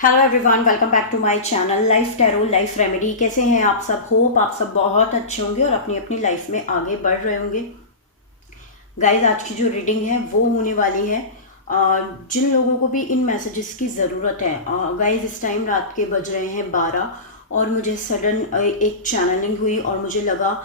Hello everyone, welcome back to my channel life tarot life remedy. कैसे हैं आप सब? होप आप सब बहुत अच्छे होंगे और अपनी अपनी लाइफ में आगे बढ़ रहे होंगे। गाइज, आज की जो रीडिंग है वो होने वाली है जिन लोगों को भी इन मैसेजेस की ज़रूरत है। गाइज, इस टाइम रात के बज रहे हैं 12 और मुझे सडन एक चैनलिंग हुई और मुझे लगा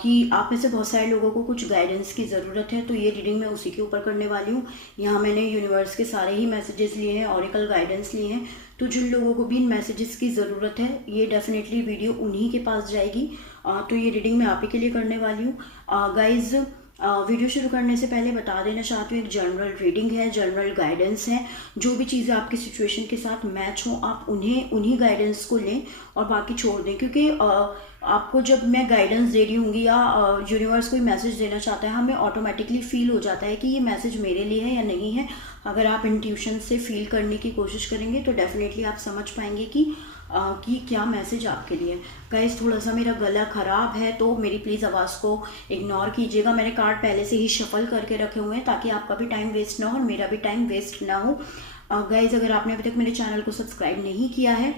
कि आप में से बहुत सारे लोगों को कुछ गाइडेंस की ज़रूरत है। तो ये रीडिंग मैं उसी के ऊपर करने वाली हूँ। यहाँ मैंने यूनिवर्स के सारे ही मैसेजेस लिए हैं, ऑरिकल गाइडेंस लिए हैं। तो जिन लोगों को भी इन मैसेजेस की ज़रूरत है, ये डेफिनेटली वीडियो उन्हीं के पास जाएगी। तो ये रीडिंग मैं आप ही के लिए करने वाली हूँ। गाइज, वीडियो शुरू करने से पहले बता देना चाहती हूँ, एक जनरल रीडिंग है, जनरल गाइडेंस है। जो भी चीज़ें आपकी सिचुएशन के साथ मैच हो, आप उन्हीं गाइडेंस को लें और बाकी छोड़ दें। क्योंकि आपको जब मैं गाइडेंस दे रही हूँगी या यूनिवर्स कोई मैसेज देना चाहता है, हमें ऑटोमेटिकली फील हो जाता है कि ये मैसेज मेरे लिए है या नहीं है। अगर आप इंट्यूशन से फील करने की कोशिश करेंगे तो डेफिनेटली आप समझ पाएंगे कि क्या मैसेज आपके लिए। गाइस, थोड़ा सा मेरा गला ख़राब है तो मेरी प्लीज़ आवाज़ को इग्नोर कीजिएगा। मैंने कार्ड पहले से ही शफल करके रखे हुए हैं ताकि आपका भी टाइम वेस्ट ना हो और मेरा भी टाइम वेस्ट ना हो। गाइस, अगर आपने अभी तक मेरे चैनल को सब्सक्राइब नहीं किया है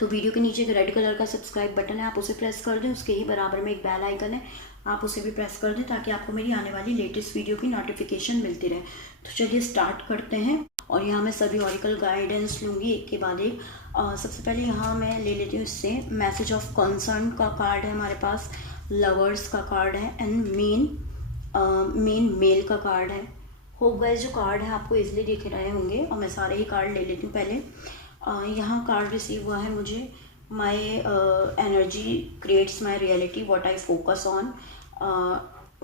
तो वीडियो के नीचे एक रेड कलर का सब्सक्राइब बटन है, आप उसे प्रेस कर दें। उसके ही बराबर में एक बेल आइकन है, आप उसे भी प्रेस कर दें ताकि आपको मेरी आने वाली लेटेस्ट वीडियो की नोटिफिकेशन मिलती रहे। तो चलिए स्टार्ट करते हैं। और यहाँ मैं सभी ऑरिकल गाइडेंस लूँगी एक के बाद एक। सबसे पहले यहाँ मैं ले लेती हूँ इससे मैसेज ऑफ कंसर्न का कार्ड है हमारे पास, लवर्स का कार्ड है एंड मेन मेल का कार्ड है। होप गाइस, जो कार्ड है आपको इजीली दिख रहे होंगे और मैं सारे ही कार्ड ले लेती हूँ पहले। यहाँ कार्ड रिसीव हुआ है मुझे, my energy creates my reality, what I focus on,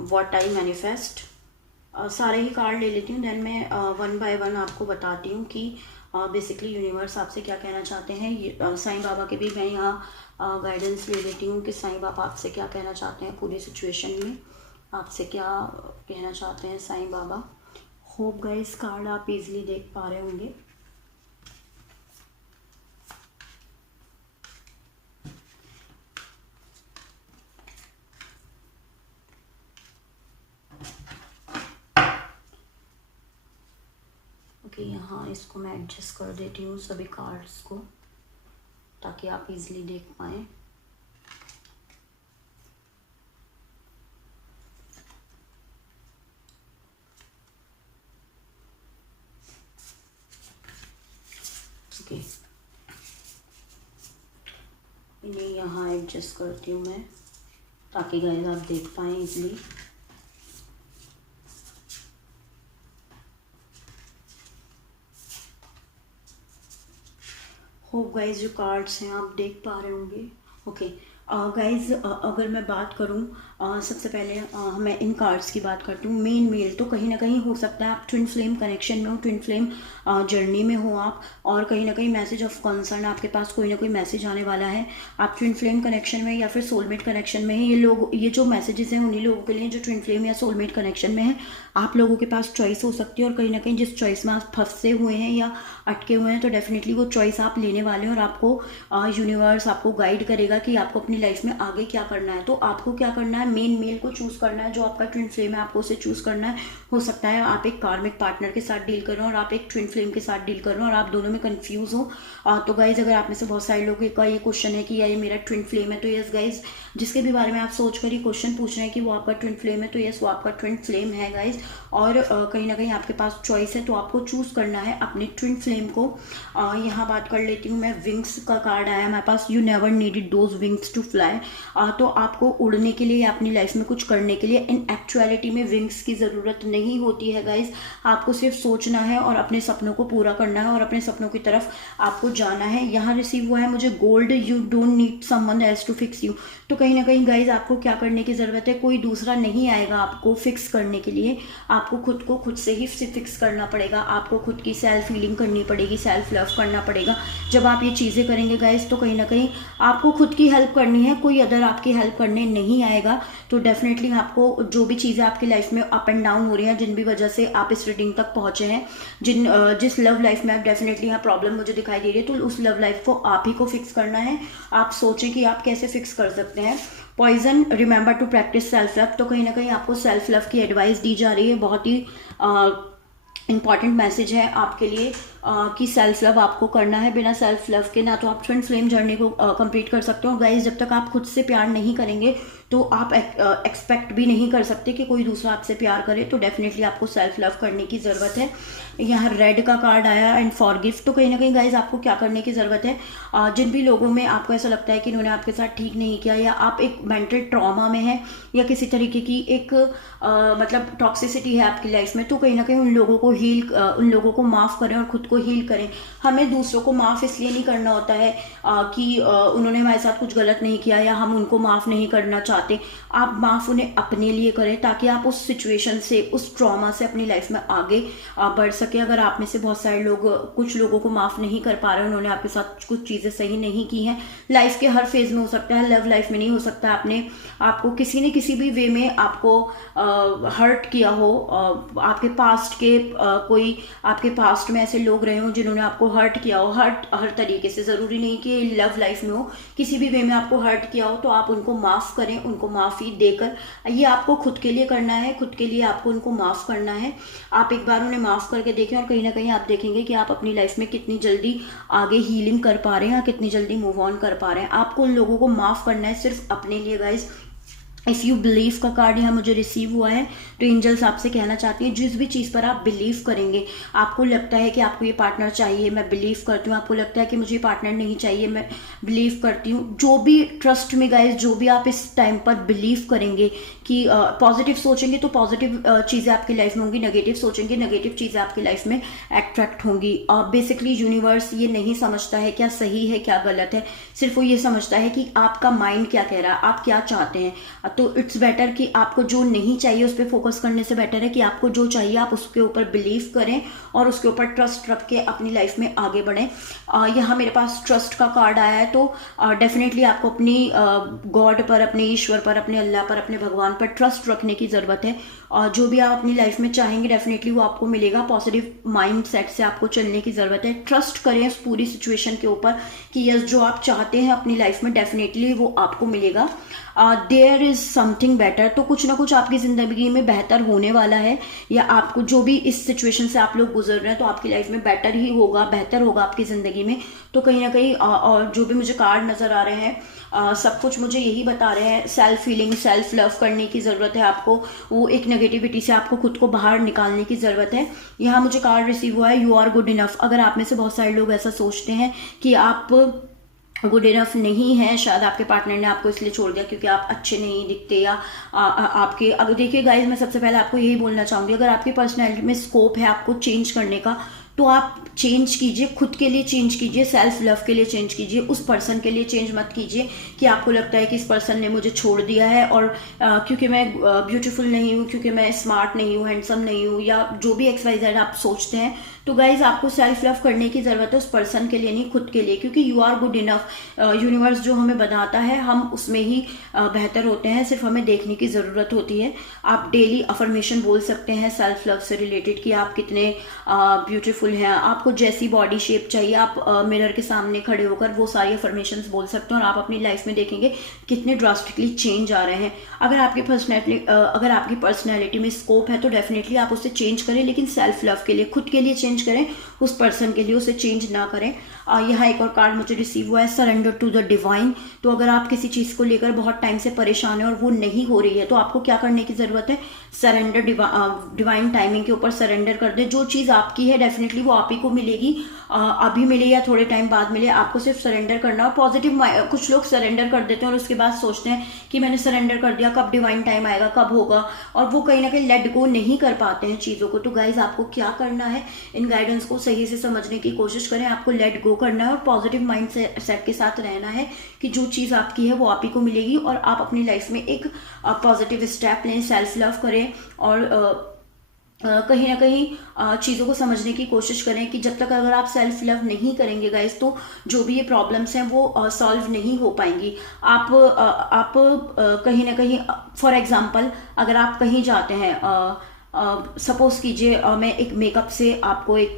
what I manifest. सारे ही कार्ड ले लेती हूँ, देन मैं वन बाय वन आपको बताती हूँ कि बेसिकली यूनिवर्स आपसे क्या कहना चाहते हैं। साईं बाबा के भी मैं यहाँ गाइडेंस ले लेती हूँ कि साईं बाबा आपसे क्या कहना चाहते हैं पूरी सिचुएशन में, आपसे क्या कहना चाहते हैं Sai Baba. Hope guys card आप इजीली देख पा रहे होंगे। ओके, यहाँ इसको मैं एडजस्ट कर देती हूँ सभी कार्ड्स को ताकि आप इजीली देख पाएँ। ओके, इन्हें यहाँ एडजस्ट करती हूँ मैं ताकि गाइस आप देख पाएँ इजीली। होप गाइज, जो कार्ड्स हैं आप देख पा रहे होंगे। ओके गाइज, अगर मैं बात करूं, सबसे पहले मैं इन कार्ड्स की बात करती हूँ। मेन मेल तो कहीं ना कहीं हो सकता है आप ट्विन फ्लेम कनेक्शन में हो, ट्विन फ्लेम जर्नी में हो आप, और कहीं ना कहीं मैसेज ऑफ कंसर्न, आपके पास कोई ना कोई मैसेज आने वाला है। आप ट्विन फ्लेम कनेक्शन में या फिर सोलमेट कनेक्शन में है। ये जो मैसेजेस हैं उन्हीं लोगों के लिए जो ट्विन फ्लेम या सोलमेट कनेक्शन में है। आप लोगों के पास चॉइस हो सकती है और कहीं ना कहीं जिस चॉइस में आप फंसे हुए हैं या अटके हुए हैं तो डेफिनेटली वो चॉइस आप लेने वाले हैं और आपको यूनिवर्स आपको गाइड करेगा कि आपको अपनी लाइफ में आगे क्या करना है। तो आपको क्या करना है, मेन मेल को चूज़ करना है जो आपका ट्विन फ्लेम है, आपको उसे चूज़ करना है। हो सकता है आप एक कार्मिक पार्टनर के साथ डील कर रहे हो और आप एक ट्विन फ्लेम के साथ डील कर रहे हो और आप दोनों में कंफ्यूज हो। तो गाइज, अगर आप में से बहुत सारे लोगों का ये क्वेश्चन है कि ये मेरा ट्विन फ्लेम है, तो यस गाइज, जिसके भी बारे में आप सोच कर ही क्वेश्चन पूछ रहे हैं कि वो आपका ट्विन फ्लेम है, तो यस वो आपका ट्विन फ्लेम है गाइज। और कहीं ना कहीं आपके पास चॉइस है तो आपको चूज़ करना है अपने ट्विन फ्लेम को। यहाँ बात कर लेती हूँ मैं, विंग्स का कार्ड आया हमारे पास, you never needed those wings to fly. तो आपको उड़ने के लिए या अपनी लाइफ में कुछ करने के लिए इन एक्चुअलिटी में विंग्स की ज़रूरत नहीं होती है गाइज। आपको सिर्फ सोचना है और अपने सपनों को पूरा करना है और अपने सपनों की तरफ आपको जाना है। यहाँ रिसीव हुआ है मुझे gold, you don't need someone else to fix you. तो कहीं ना कहीं गाइज आपको क्या करने की ज़रूरत है, कोई दूसरा नहीं आएगा आपको फिक्स करने के लिए। आपको खुद को खुद से ही फिक्स करना पड़ेगा। आपको खुद की सेल्फ हीलिंग करनी पड़ेगी, सेल्फ लव करना पड़ेगा। जब आप ये चीज़ें करेंगे गाइज तो कहीं ना कहीं आपको खुद की हेल्प करनी है, कोई अदर आपकी हेल्प करने नहीं आएगा। तो डेफिनेटली आपको जो भी चीज़ें आपकी लाइफ में अप एंड डाउन हो रही हैं, जिन भी वजह से आप इस रीडिंग तक पहुंचे हैं, जिस लव लाइफ में आप डेफिनेटली यहाँ प्रॉब्लम मुझे दिखाई दे रही है, तो उस लव लाइफ को आप ही को फिक्स करना है। आप सोचें कि आप कैसे फिक्स कर सकते हैं। Poison, remember to practise self love. तो कहीं ना कहीं आपको सेल्फ लव की एडवाइस दी जा रही है, बहुत ही इंपॉर्टेंट मैसेज है आपके लिए कि सेल्फ लव आपको करना है। बिना सेल्फ लव के ना तो आप ट्विन फ्लेम जर्नी को कंप्लीट कर सकते हो। गाइस, जब तक आप खुद से प्यार नहीं करेंगे तो आप एक्सपेक्ट भी नहीं कर सकते कि कोई दूसरा आपसे प्यार करे। तो डेफिनेटली आपको सेल्फ लव करने की ज़रूरत है। यहाँ रेड का कार्ड आया एंड फॉरगिव। तो कहीं ना कहीं गाइस आपको क्या करने की ज़रूरत है, जिन भी लोगों में आपको ऐसा लगता है कि इन्होंने आपके साथ ठीक नहीं किया, या आप एक मेंटल ट्रॉमा में हैं, या किसी तरीके की एक मतलब टॉक्सिसिटी है आपकी लाइफ में, तो कहीं ना कहीं उन लोगों को माफ़ करें और खुद को हील करें। हमें दूसरों को माफ़ इसलिए नहीं करना होता है कि उन्होंने हमारे साथ कुछ गलत नहीं किया या हम उनको माफ़ नहीं करना चाहते। आप माफ़ उन्हें अपने लिए करें ताकि आप उस सिचुएशन से, उस ट्रॉमा से अपनी लाइफ में आगे बढ़ सके। अगर आप में से बहुत सारे लोग कुछ लोगों को माफ़ नहीं कर पा रहे, उन्होंने आपके साथ कुछ चीज़ें सही नहीं की हैं, लाइफ के हर फेज़ में हो सकता है, लव लाइफ में नहीं हो सकता है, आपको किसी न किसी भी वे में आपको हर्ट किया हो, आपके पास्ट के कोई आपके पास्ट में ऐसे लोग रहे हो जिन्होंने आपको हर्ट किया हो, हर तरीके से, ज़रूरी नहीं कि लव लाइफ में हो, किसी भी वे में आपको हर्ट किया हो, तो आप उनको माफ़ करें, उनको माफ़ी देकर। ये आपको खुद के लिए करना है, खुद के लिए आपको उनको माफ़ करना है। आप एक बार उन्हें माफ़ करके देखें और कहीं ना कहीं आप देखेंगे कि आप अपनी लाइफ में कितनी जल्दी आगे हीलिंग कर पा रहे हैं, कितनी जल्दी मूव ऑन कर पा रहे हैं। आपको उन लोगों को माफ़ करना है सिर्फ अपने लिए गाइज। इफ़ यू बिलीव का कार्ड यहाँ मुझे रिसीव हुआ है, तो एंजल्स आपसे कहना चाहती हैं जिस भी चीज़ पर आप बिलीव करेंगे, आपको लगता है कि आपको ये पार्टनर चाहिए, मैं बिलीव करती हूँ, आपको लगता है कि मुझे ये पार्टनर नहीं चाहिए, मैं बिलीव करती हूँ, जो भी ट्रस्ट में गाइस, जो भी आप इस टाइम पर बिलीव करेंगे कि पॉजिटिव सोचेंगे तो पॉजिटिव चीज़ें आपकी लाइफ में होंगी, नेगेटिव सोचेंगे नेगेटिव चीज़ें आपकी लाइफ में अट्रैक्ट होंगी। बेसिकली यूनिवर्स ये नहीं समझता है क्या सही है क्या गलत है, सिर्फ वो ये समझता है कि आपका माइंड क्या कह रहा है, आप क्या चाहते हैं। तो इट्स बेटर कि आपको जो नहीं चाहिए उस पर फोकस करने से बेटर है कि आपको जो चाहिए आप उसके ऊपर बिलीव करें और उसके ऊपर ट्रस्ट रख के अपनी लाइफ में आगे बढ़ें। यहाँ मेरे पास ट्रस्ट का कार्ड आया है, तो डेफिनेटली आपको अपनी गॉड पर, अपने ईश्वर पर, अपने अल्लाह पर, अपने भगवान पर ट्रस्ट रखने की ज़रूरत है। और जो भी आप अपनी लाइफ में चाहेंगे डेफिनेटली वो आपको मिलेगा। पॉजिटिव माइंड सेट से आपको चलने की ज़रूरत है। ट्रस्ट करें उस पूरी सिचुएशन के ऊपर कि यस, जो आप चाहते हैं अपनी लाइफ में डेफिनेटली वो आपको मिलेगा। There is something better. तो कुछ ना कुछ आपकी ज़िंदगी में बेहतर होने वाला है, या आपको जो भी इस सिचुएशन से आप लोग गुजर रहे हैं तो आपकी लाइफ में बेटर ही होगा, बेहतर होगा आपकी ज़िंदगी में। तो कहीं ना कहीं और जो भी मुझे कार्ड नज़र आ रहे हैं सब कुछ मुझे यही बता रहे हैं, सेल्फ हीलिंग, सेल्फ लव करने की ज़रूरत है आपको। वो एक नेगेटिविटी से आपको खुद को बाहर निकालने की ज़रूरत है। यहाँ मुझे कार्ड रिसीव हुआ है, यू आर गुड इनफ। अगर आप में से बहुत सारे लोग ऐसा सोचते हैं कि आप गुड इनफ नहीं है, शायद आपके पार्टनर ने आपको इसलिए छोड़ दिया क्योंकि आप अच्छे नहीं दिखते, या आपके, अगर देखिए गाइज, मैं सबसे पहले आपको यही बोलना चाहूँगी, अगर आपकी पर्सनैलिटी में स्कोप है आपको चेंज करने का तो आप चेंज कीजिए, खुद के लिए चेंज कीजिए, सेल्फ लव के लिए चेंज कीजिए। उस पर्सन के लिए चेंज मत कीजिए कि आपको लगता है कि इस पर्सन ने मुझे छोड़ दिया है और क्योंकि मैं ब्यूटीफुल नहीं हूँ, क्योंकि मैं स्मार्ट नहीं हूँ, हैंडसम नहीं हूँ, या जो भी XYZ आप सोचते हैं। तो गाइज आपको सेल्फ लव करने की ज़रूरत है उस पर्सन के लिए नहीं, खुद के लिए, क्योंकि you are good enough. Universe जो हमें बताता है हम उसमें ही बेहतर होते हैं, सिर्फ हमें देखने की ज़रूरत होती है। आप डेली अफर्मेशन बोल सकते हैं सेल्फ लव से रिलेटेड कि आप कितने ब्यूटीफुल हैं, आपको जैसी बॉडी शेप चाहिए, आप मिरर के सामने खड़े होकर वो सारी अफर्मेशंस बोल सकते हैं और आप अपनी लाइफ में देखेंगे कितने ड्रास्टिकली चेंज आ रहे हैं। अगर आपकी पर्सनैलिटी में स्कोप है तो डेफिनेटली आप उसे चेंज करें, लेकिन सेल्फ लव के लिए, खुद के लिए चेंज करें, उस पर्सन के लिए उसे चेंज ना करें। यहाँ एक और कार्ड मुझे रिसीव हुआ है, सरेंडर टू द डिवाइन। तो अगर आप किसी चीज़ को लेकर बहुत टाइम से परेशान है और वो नहीं हो रही है तो आपको क्या करने की ज़रूरत है, सरेंडर, डिवाइन टाइमिंग के ऊपर सरेंडर कर दे। जो चीज़ आपकी है डेफिनेटली वो आप ही को मिलेगी, अभी मिले या थोड़े टाइम बाद मिले, आपको सिर्फ सरेंडर करना। और पॉजिटिव, कुछ लोग सरेंडर कर देते हैं और उसके बाद सोचते हैं कि मैंने सरेंडर कर दिया, कब डिवाइन टाइम आएगा, कब होगा, और वो कहीं ना कहीं लेट गो नहीं कर पाते हैं चीज़ों को। तो गाइज आपको क्या करना है, इन गाइडेंस को सही से समझने की कोशिश करें, आपको लेट गो करना है और पॉजिटिव माइंड सेट के साथ रहना है कि जो चीज़ आपकी है वो आप ही को मिलेगी और आप अपनी लाइफ में एक पॉजिटिव स्टेप लें, सेल्फ लव करें और कहीं ना कहीं चीज़ों को समझने की कोशिश करें कि जब तक अगर आप सेल्फ लव नहीं करेंगे गाइस तो जो भी ये प्रॉब्लम्स हैं वो सॉल्व नहीं हो पाएंगी। आप कहीं ना कहीं, फॉर एग्जांपल अगर आप कहीं जाते हैं, सपोज कीजिए मैं एक मेकअप से आपको एक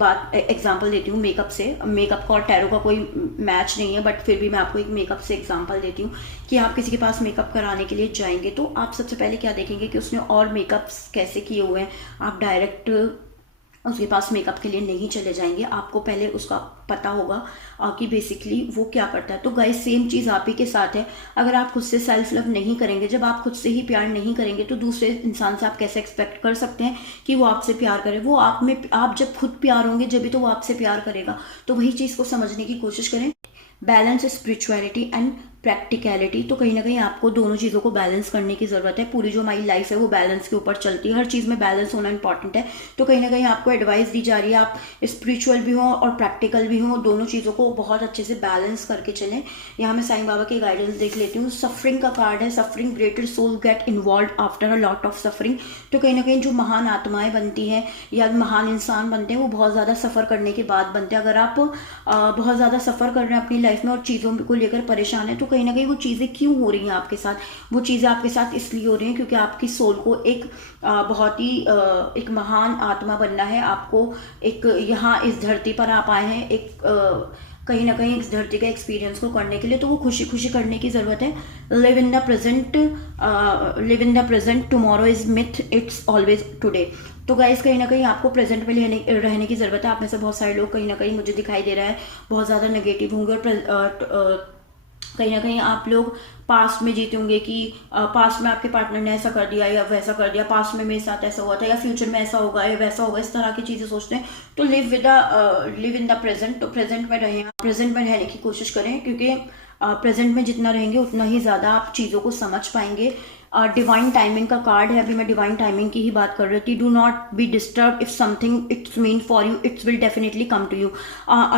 बात एग्जांपल देती हूँ। मेकअप का और टैरो का कोई मैच नहीं है, बट फिर भी मैं आपको एक मेकअप से एग्जांपल देती हूँ कि आप किसी के पास मेकअप कराने के लिए जाएंगे तो आप सबसे पहले क्या देखेंगे कि उसने और मेकअप्स कैसे किए हुए हैं। आप डायरेक्ट उसके पास मेकअप के लिए नहीं चले जाएंगे। आपको पहले उसका पता होगा कि बेसिकली वो क्या करता है। तो गाइस सेम चीज़ आप ही के साथ है। अगर आप खुद से सेल्फ लव नहीं करेंगे, जब आप खुद से ही प्यार नहीं करेंगे, तो दूसरे इंसान से आप कैसे एक्सपेक्ट कर सकते हैं कि वो आपसे प्यार करे। वो आप जब खुद प्यार होंगे जब भी तो वो आपसे प्यार करेगा। तो वही चीज़ को समझने की कोशिश करें। बैलेंस स्पिरिचुअलिटी एंड प्रैक्टिकलिटी, तो कहीं ना कहीं आपको दोनों चीज़ों को बैलेंस करने की ज़रूरत है। पूरी जो हमारी लाइफ है वो बैलेंस के ऊपर चलती है, हर चीज़ में बैलेंस होना इंपॉर्टेंट है। तो कहीं ना कहीं आपको एडवाइस दी जा रही है आप स्पिरिचुअल भी हों और प्रैक्टिकल भी हों, दोनों चीज़ों को बहुत अच्छे से बैलेंस करके चलें। यहाँ मैं साईं बाबा की गाइडेंस देख लेती हूँ। सफरिंग का कार्ड है, suffering greater soul get involve after a lot of suffering. तो कहीं ना कहीं जो महान आत्माएं बनती हैं या महान इंसान बनते हैं वो बहुत ज़्यादा सफ़र करने के बाद बनते हैं। अगर आप बहुत ज़्यादा सफ़र कर रहे हैं अपनी लाइफ में और चीज़ों को लेकर परेशान है, तो कहीं ना कहीं वो चीज़ें क्यों हो रही हैं आपके साथ, वो चीज़ें आपके साथ इसलिए हो रही हैं क्योंकि आपकी सोल को एक बहुत ही एक महान आत्मा बनना है। आपको एक यहाँ इस धरती पर आप आए हैं एक कहीं ना कहीं इस धरती के एक्सपीरियंस को करने के लिए, तो वो खुशी खुशी करने की ज़रूरत है। Live in the present, live in the present, tomorrow is myth, it's always today. तो गाइस कहीं ना कहीं आपको प्रेजेंट में रहने की ज़रूरत है। आप में से बहुत सारे लोग कहीं ना कहीं मुझे दिखाई दे रहा है बहुत ज़्यादा नेगेटिव होंगे और कहीं ना कहीं आप लोग पास्ट में जीते होंगे कि पास्ट में आपके पार्टनर ने ऐसा कर दिया या वैसा कर दिया, पास्ट में मेरे साथ ऐसा हुआ था या फ्यूचर में ऐसा होगा या वैसा होगा, इस तरह की चीज़ें सोचते हैं। तो लिव इन द प्रेजेंट, तो प्रेजेंट में रहें, प्रेजेंट में रहने की कोशिश करें क्योंकि प्रेजेंट में जितना रहेंगे उतना ही ज़्यादा आप चीज़ों को समझ पाएंगे। डिवाइन टाइमिंग का कार्ड है, अभी मैं डिवाइन टाइमिंग की ही बात कर रही थी। Do not be disturb if something it's mean for you, it's will definitely come to you.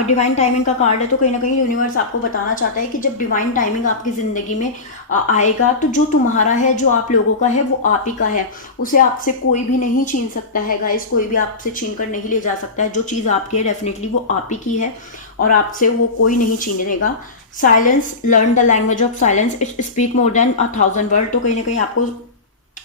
Divine timing का कार्ड है, तो कहीं ना कहीं यूनिवर्स आपको बताना चाहता है कि जब डिवाइन टाइमिंग आपकी ज़िंदगी में आएगा तो जो तुम्हारा है, जो आप लोगों का है, वो आप ही का है। उसे आपसे कोई भी नहीं छीन सकता है गाइस, कोई भी आपसे छीन कर नहीं ले जा सकता है। जो चीज़ आपकी है डेफिनेटली वो आप ही की है और आपसे वो कोई नहीं छीनेगा। Silence, learn the language of silence, it speak more than 1000 word. तो कहीं ना कहीं आपको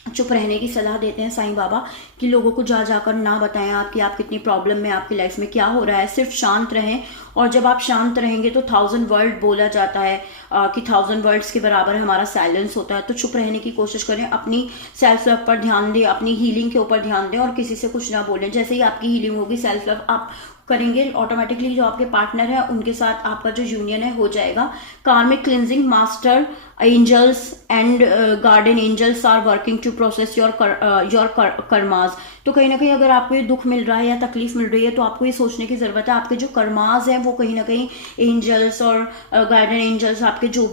चुप रहने की सलाह देते हैं साईं बाबा कि लोगों को जा जाकर ना बताएं आप कि आप कितनी प्रॉब्लम में, आपकी लाइफ में क्या हो रहा है। सिर्फ शांत रहें और जब आप शांत रहेंगे तो 1000 वर्ड बोला जाता है कि 1000 वर्ड्स के बराबर हमारा साइलेंस होता है। तो चुप रहने की कोशिश करें, अपनी सेल्फ लव पर ध्यान दें, अपनी हीलिंग के ऊपर ध्यान दें और किसी से कुछ ना बोलें। जैसे ही आपकी हीलिंग होगी, सेल्फ लव आप करेंगे, ऑटोमेटिकली जो आपके पार्टनर है उनके साथ आपका जो यूनियन है हो जाएगा। Karmic cleansing, master angels and garden angels are working to process your karmas. तो कहीं ना कहीं अगर आपको ये दुख मिल रहा है या तकलीफ मिल रही है तो आपको ये सोचने की ज़रूरत है आपके जो कर्मास हैं वो कहीं ना कहीं एंजल्स और गार्डन एंजल्स, आपके जो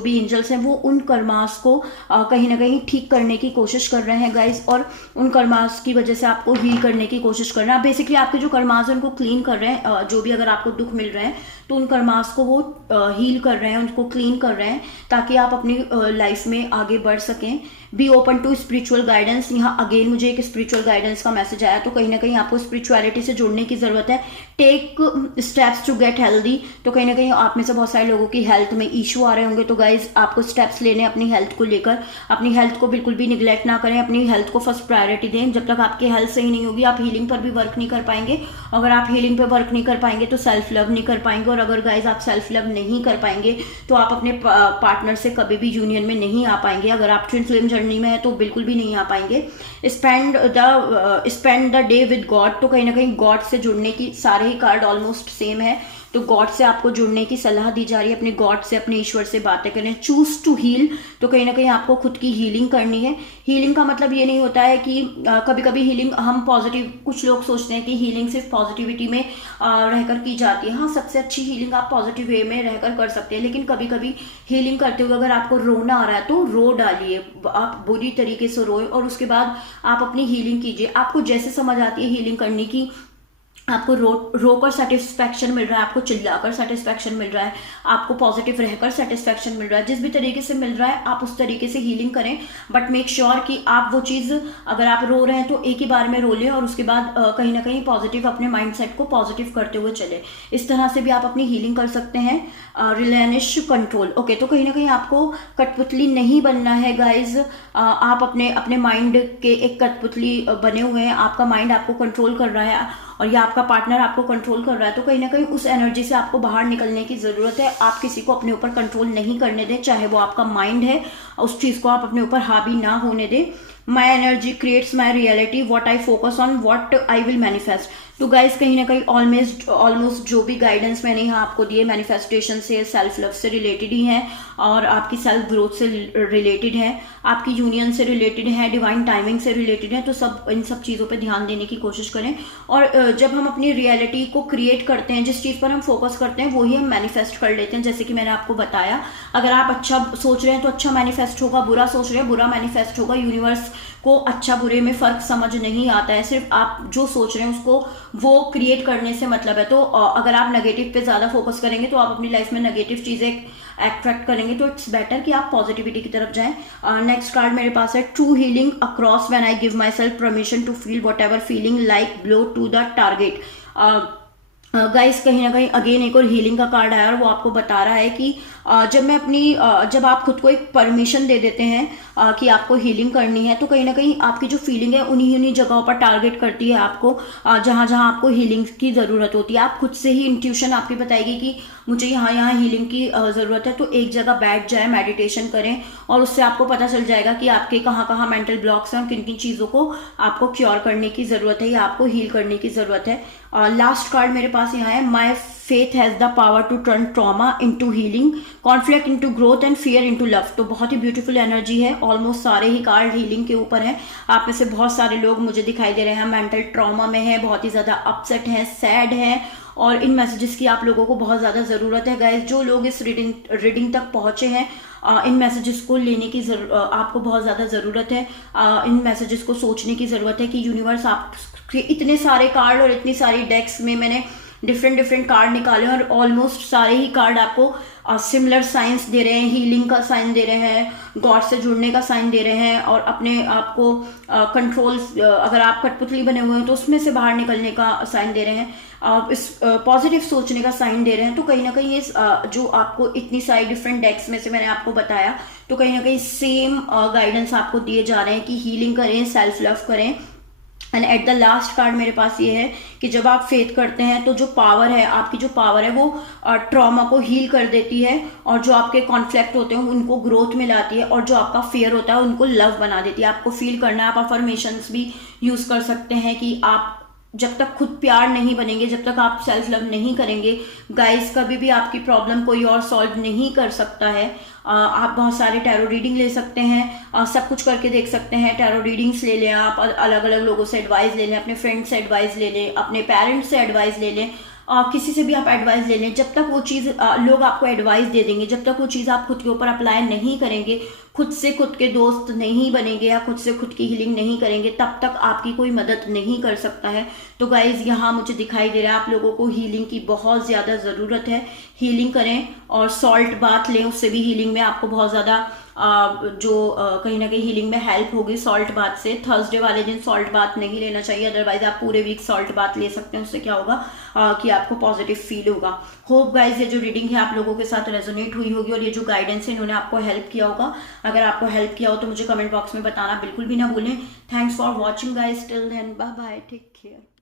भी एंजल्स हैं वो उन कर्मास को कहीं ना कहीं ठीक करने की कोशिश कर रहे हैं गाइस, और उन कर्मास की वजह से आपको हील करने की कोशिश कर रहे हैं। बेसिकली आपके जो कर्मास हैं उनको क्लीन कर रहे हैं। जो भी अगर आपको दुख मिल रहे हैं तो उन कर्मास को वो हील कर रहे हैं, उनको क्लीन कर रहे हैं ताकि आप अपनी लाइफ में आगे बढ़ सकें। Be open to spiritual guidance, यहाँ अगेन मुझे एक स्पिरिचुअल गाइडेंस का मैसेज आया। तो कहीं ना कहीं आपको स्पिरिचुअलिटी से जुड़ने की ज़रूरत है। Take steps to get healthy, तो कहीं ना कहीं आप में से बहुत सारे लोगों की हेल्थ में इशू आ रहे होंगे। तो गाइज आपको स्टेप्स लेने अपनी हेल्थ को लेकर, अपनी हेल्थ को बिल्कुल भी निगलेक्ट ना करें, अपनी हेल्थ को फर्स्ट प्रायोरिटी दें। जब तक आपकी हेल्थ सही नहीं होगी आप हीलिंग पर भी वर्क नहीं कर पाएंगे। अगर आप हीलिंग पर वर्क नहीं कर पाएंगे तो सेल्फ लव नहीं कर पाएंगे, और अगर गाइज आप सेल्फ लव नहीं कर पाएंगे तो आप अपने पार्टनर से कभी भी यूनियन में नहीं आ पाएंगे। अगर आप ट्विन फ्लेम जर्नी में है तो बिल्कुल भी नहीं आ पाएंगे। Spend the day with God, तो कहीं ना कहीं गॉड से जुड़ने की, सारे ही कार्ड ऑलमोस्ट सेम है, तो गॉड से आपको जुड़ने की सलाह दी जा रही है। अपने गॉड से, अपने ईश्वर से बातें करें। चूज टू हील, तो कहीं ना कहीं आपको खुद की हीलिंग करनी है। हीलिंग का मतलब ये नहीं होता है कि कभी कभी हीलिंग हम पॉजिटिव, कुछ लोग सोचते हैं कि हीलिंग सिर्फ पॉजिटिविटी में रहकर की जाती है। हाँ, सबसे अच्छी हीलिंग आप पॉजिटिव वे में रहकर कर सकते हैं, लेकिन कभी कभी हीलिंग करते हुए अगर आपको रोना आ रहा है तो रो डालिए, आप बुरी तरीके से रोए और उसके बाद आप अपनी हीलिंग कीजिए। आपको जैसे समझ आती है हीलिंग करने की, आपको रोकर सेटिस्फैक्शन मिल रहा है, आपको चिल्लाकर सेटिस्फैक्शन मिल रहा है, आपको पॉजिटिव रहकर सेटिस्फैक्शन मिल रहा है, जिस भी तरीके से मिल रहा है आप उस तरीके से हीलिंग करें। बट मेक श्योर कि आप वो चीज़, अगर आप रो रहे हैं तो एक ही बार में रो लें और उसके बाद कहीं ना कहीं पॉजिटिव, अपने माइंडसेट को पॉजिटिव करते हुए चले। इस तरह से भी आप अपनी हीलिंग कर सकते हैं। रिलेनिश कंट्रोल, ओके, तो कहीं ना कहीं आपको कठपुतली नहीं बनना है गाइज। आप अपने माइंड के एक कठपुतली बने हुए हैं, आपका माइंड आपको कंट्रोल कर रहा है और या आपका पार्टनर आपको कंट्रोल कर रहा है। तो कहीं ना कहीं उस एनर्जी से आपको बाहर निकलने की ज़रूरत है। आप किसी को अपने ऊपर कंट्रोल नहीं करने दें, चाहे वो आपका माइंड है, उस चीज़ को आप अपने ऊपर हावी ना होने दें। My energy creates my reality, what I focus on what I will manifest. तो गाइस कहीं ना कहीं ऑलमोस्ट जो भी गाइडेंस मैंने यहाँ आपको दिए मैनिफेस्टेशन से, सेल्फ लव से रिलेटेड ही है, और आपकी सेल्फ ग्रोथ से रिलेटेड है, आपकी यूनियन से रिलेटेड है, डिवाइन टाइमिंग से रिलेटेड है। तो सब इन सब चीज़ों पे ध्यान देने की कोशिश करें, और जब हम अपनी रियलिटी को क्रिएट करते हैं, जिस चीज़ पर हम फोकस करते हैं वही हम मैनिफेस्ट कर लेते हैं। जैसे कि मैंने आपको बताया, अगर आप अच्छा सोच रहे हैं तो अच्छा मैनिफेस्ट होगा, बुरा सोच रहे हैं बुरा मैनिफेस्ट होगा। यूनिवर्स को अच्छा बुरे में फ़र्क समझ नहीं आता है, सिर्फ आप जो सोच रहे हैं उसको वो क्रिएट करने से मतलब है। तो अगर आप नेगेटिव पे ज़्यादा फोकस करेंगे तो आप अपनी लाइफ में नेगेटिव चीज़ें अट्रैक्ट करेंगे। तो इट्स बेटर कि आप पॉजिटिविटी की तरफ जाएं। नेक्स्ट कार्ड मेरे पास है true healing across when I give myself permission to feel whatever feeling like blow to the target. Guys कहीं ना कहीं अगेन एक और हीलिंग का कार्ड आया, और वो आपको बता रहा है कि जब आप खुद को एक परमिशन दे देते हैं कि आपको हीलिंग करनी है, तो कहीं ना कहीं आपकी जो फीलिंग है उन्हीं जगहों पर टारगेट करती है आपको, जहाँ जहाँ आपको हीलिंग की ज़रूरत होती है। आप खुद से ही इंट्यूशन आपकी बताएगी कि मुझे यहाँ हीलिंग की ज़रूरत है। तो एक जगह बैठ जाए, मेडिटेशन करें, और उससे आपको पता चल जाएगा कि आपके कहाँ मेंटल ब्लॉक्स हैं और किन किन चीज़ों को आपको क्योर करने की ज़रूरत है या आपको हील करने की ज़रूरत है। लास्ट कार्ड मेरे पास यहाँ है, my faith has the power to turn trauma into healing, conflict into growth and fear into love. तो बहुत ही ब्यूटीफुल एनर्जी है, ऑलमोस्ट सारे ही कार्ड हीलिंग के ऊपर हैं। आप में से बहुत सारे लोग मुझे दिखाई दे रहे हैं मेंटल ट्रॉमा में है, बहुत ही ज़्यादा अपसेट हैं, सैड हैं, और इन मैसेजेस की आप लोगों को बहुत ज़्यादा ज़रूरत है। गाइस जो लोग इस रीडिंग तक पहुँचे हैं, इन मैसेजेस को लेने की आपको बहुत ज़्यादा ज़रूरत है। इन मैसेजेस को सोचने की ज़रूरत है कि यूनिवर्स आपके इतने सारे कार्ड और इतनी सारी डेक्स में मैंने डिफरेंट कार्ड निकाले, और ऑलमोस्ट सारे ही कार्ड आपको सिमिलर साइंस दे रहे हैं, हीलिंग का साइन दे रहे हैं, गॉड से जुड़ने का साइन दे रहे हैं, और अपने आप को कंट्रोल, अगर आप कठपुतली बने हुए हैं तो उसमें से बाहर निकलने का साइन दे रहे हैं, इस पॉजिटिव सोचने का साइन दे रहे हैं। तो कहीं ना कहीं इस जो आपको इतनी सारी डिफरेंट डेक्स में से मैंने आपको बताया, तो कहीं ना कहीं सेम गाइडेंस आपको दिए जा रहे हैं कि हीलिंग करें, सेल्फ लव करें। And at the last card मेरे पास ये है कि जब आप फेथ करते हैं तो जो पावर है, आपकी जो पावर है वो ट्रॉमा को हील कर देती है, और जो आपके कॉन्फ्लिक्ट होते हैं उनको ग्रोथ में लाती है, और जो आपका फियर होता है उनको लव बना देती है। आपको फील करना है, आप अफर्मेशंस भी यूज़ कर सकते हैं कि आप जब तक खुद प्यार नहीं बनेंगे, जब तक आप सेल्फ लव नहीं करेंगे, गाइस कभी भी आपकी प्रॉब्लम कोई और सॉल्व नहीं कर सकता है। आप बहुत सारे टैरो रीडिंग ले सकते हैं, सब कुछ करके देख सकते हैं। टैरो रीडिंग्स ले लें आप, अलग अलग लोगों से एडवाइस ले लें, अपने फ्रेंड्स से एडवाइस ले लें, अपने पेरेंट्स से एडवाइस ले लें, किसी से भी आप एडवाइस ले लें। जब तक वो चीज़ लोग आपको एडवाइस दे देंगे, जब तक वो चीज़ आप खुद के ऊपर अप्लाई नहीं करेंगे, खुद से खुद के दोस्त नहीं बनेंगे या खुद से खुद की हीलिंग नहीं करेंगे, तब तक आपकी कोई मदद नहीं कर सकता है। तो गाइज यहाँ मुझे दिखाई दे रहा है आप लोगों को हीलिंग की बहुत ज़्यादा ज़रूरत है। हीलिंग करें और सॉल्ट बाथ लें, उससे भी हीलिंग में आपको बहुत ज़्यादा कहीं ना कहीं हीलिंग में हेल्प होगी सॉल्ट बाथ से। थर्सडे वाले दिन सॉल्ट बाथ नहीं लेना चाहिए, अदरवाइज आप पूरे वीक सॉल्ट बाथ ले सकते हैं। उससे क्या होगा कि आपको पॉजिटिव फील होगा। होप गाइज ये जो रीडिंग है आप लोगों के साथ रेजोनेट हुई होगी, और ये जो गाइडेंस है इन्होंने आपको हेल्प किया होगा। अगर आपको हेल्प किया हो तो मुझे कमेंट बॉक्स में बताना बिल्कुल भी ना भूलें। Thanks for watching guys, till then bye bye, take care.